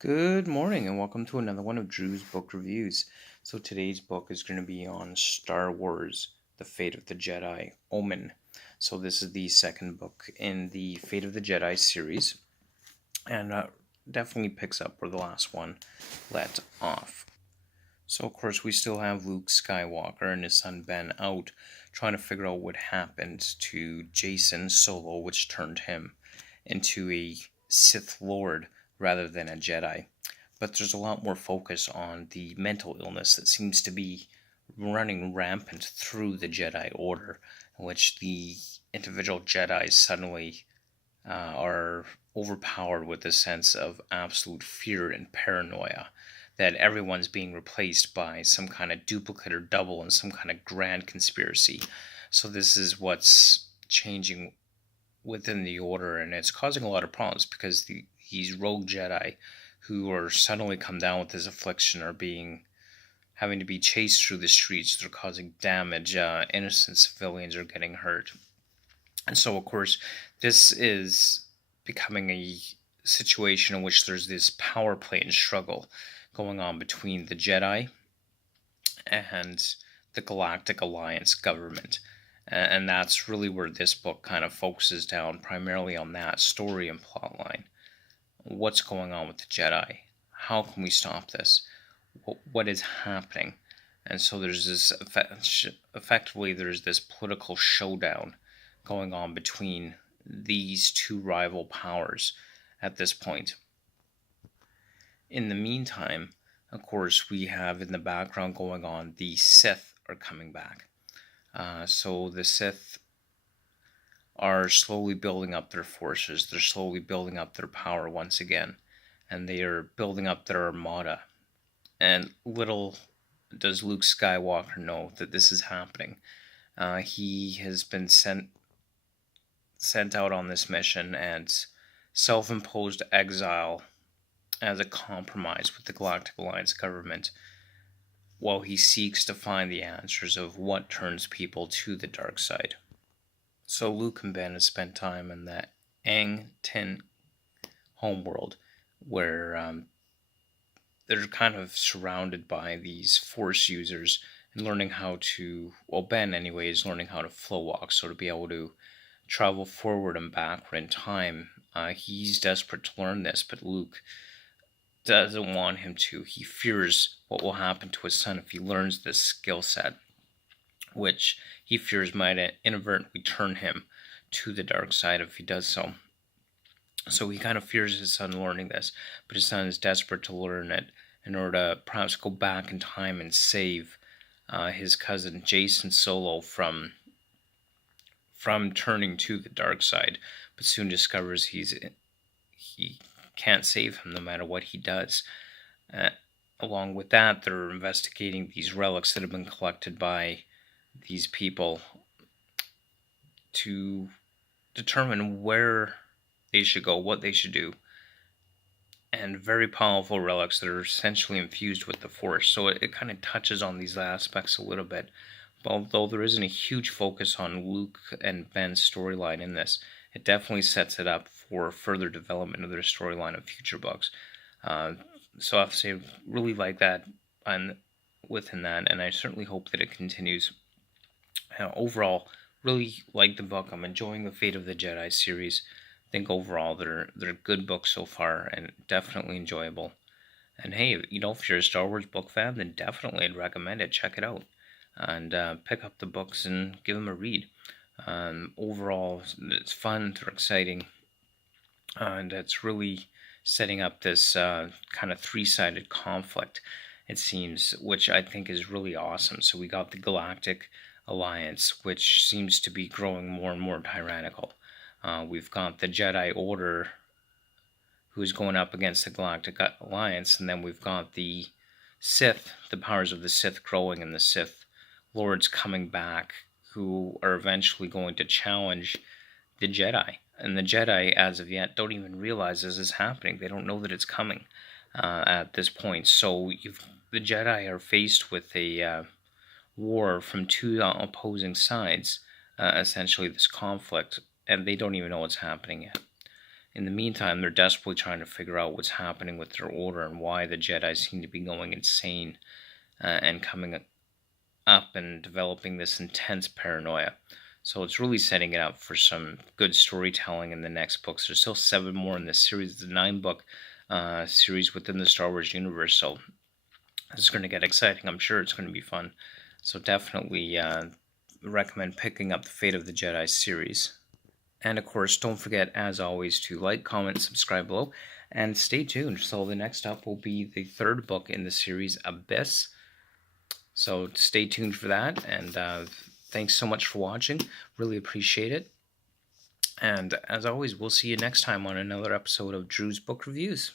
Good morning and welcome to another one of Drew's book reviews. So today's book is going to be on Star Wars: The Fate of the Jedi, Omen. So this is the second book in the Fate of the Jedi series, and definitely picks up where the last one let off. So of course we still have Luke Skywalker and his son Ben out trying to figure out what happened to Jason Solo, which turned him into a Sith Lord rather than a Jedi. But there's a lot more focus on the mental illness that seems to be running rampant through the Jedi Order, in which the individual Jedi suddenly are overpowered with a sense of absolute fear and paranoia that everyone's being replaced by some kind of duplicate or double in some kind of grand conspiracy. So this is what's changing within the order, and it's causing a lot of problems because these rogue Jedi who are suddenly come down with this affliction are having to be chased through the streets. They're causing damage. Innocent civilians are getting hurt, and so of course this is becoming a situation in which there's this power play and struggle going on between the Jedi and the Galactic Alliance government. And that's really where this book kind of focuses down primarily on that story and plotline. What's going on with the Jedi? How can we stop this? What is happening? And so there's this effectively there's this political showdown going on between these two rival powers at this point. In the meantime, of course, we have in the background going on, the Sith are coming back. So the Sith are slowly building up their forces. They're slowly building up their power once again. And they are building up their armada. And little does Luke Skywalker know that this is happening. He has been sent out on this mission and self-imposed exile as a compromise with the Galactic Alliance government, while he seeks to find the answers of what turns people to the dark side. So Luke and Ben have spent time in that Ang Tin homeworld where they're kind of surrounded by these Force users and learning how to, well, Ben anyway is learning how to flow walk, so to be able to travel forward and backward in time. He's desperate to learn this, but Luke doesn't want him to. He fears what will happen to his son if he learns this skill set, which he fears might inadvertently turn him to the dark side if he does so. So he kind of fears his son learning this, but his son is desperate to learn it in order to perhaps go back in time and save his cousin Jason Solo from turning to the dark side, but soon discovers he can't save him no matter what he does. Along with that, they're investigating these relics that have been collected by these people to determine where they should go, what they should do. And very powerful relics that are essentially infused with the Force. So it kind of touches on these aspects a little bit. Although there isn't a huge focus on Luke and Ben's storyline in this, it definitely sets it up for further development of their storyline in future books. So I have to say, really like that and within that, and I certainly hope that it continues. Overall, really like the book. I'm enjoying the Fate of the Jedi series. I think overall they're good books so far and definitely enjoyable. And hey, if you're a Star Wars book fan, then definitely I'd recommend it. Check it out and pick up the books and give them a read. Overall, it's fun, they're exciting, and it's really setting up this kind of three-sided conflict, it seems, which I think is really awesome. So we got the Galactic Alliance, which seems to be growing more and more tyrannical. We've got the Jedi Order, who's going up against the Galactic Alliance, and then we've got the Sith, the powers of the Sith growing, and the Sith Lords coming back, who are eventually going to challenge the Jedi. And the Jedi, as of yet, don't even realize this is happening. They don't know that it's coming at this point. So the Jedi are faced with a war from two opposing sides, essentially this conflict, and they don't even know what's happening yet. In the meantime, they're desperately trying to figure out what's happening with their order and why the Jedi seem to be going insane and coming up and developing this intense paranoia. So it's really setting it up for some good storytelling in the next books. There's still 7 more in this series, the 9-book series within the Star Wars universe. So this is going to get exciting. I'm sure it's going to be fun. So definitely recommend picking up the Fate of the Jedi series. And of course, don't forget, as always, to like, comment, subscribe below, and stay tuned. So the next up will be the 3rd book in the series, Abyss. So stay tuned for that, and thanks so much for watching. Really appreciate it. And as always, we'll see you next time on another episode of Drew's Book Reviews.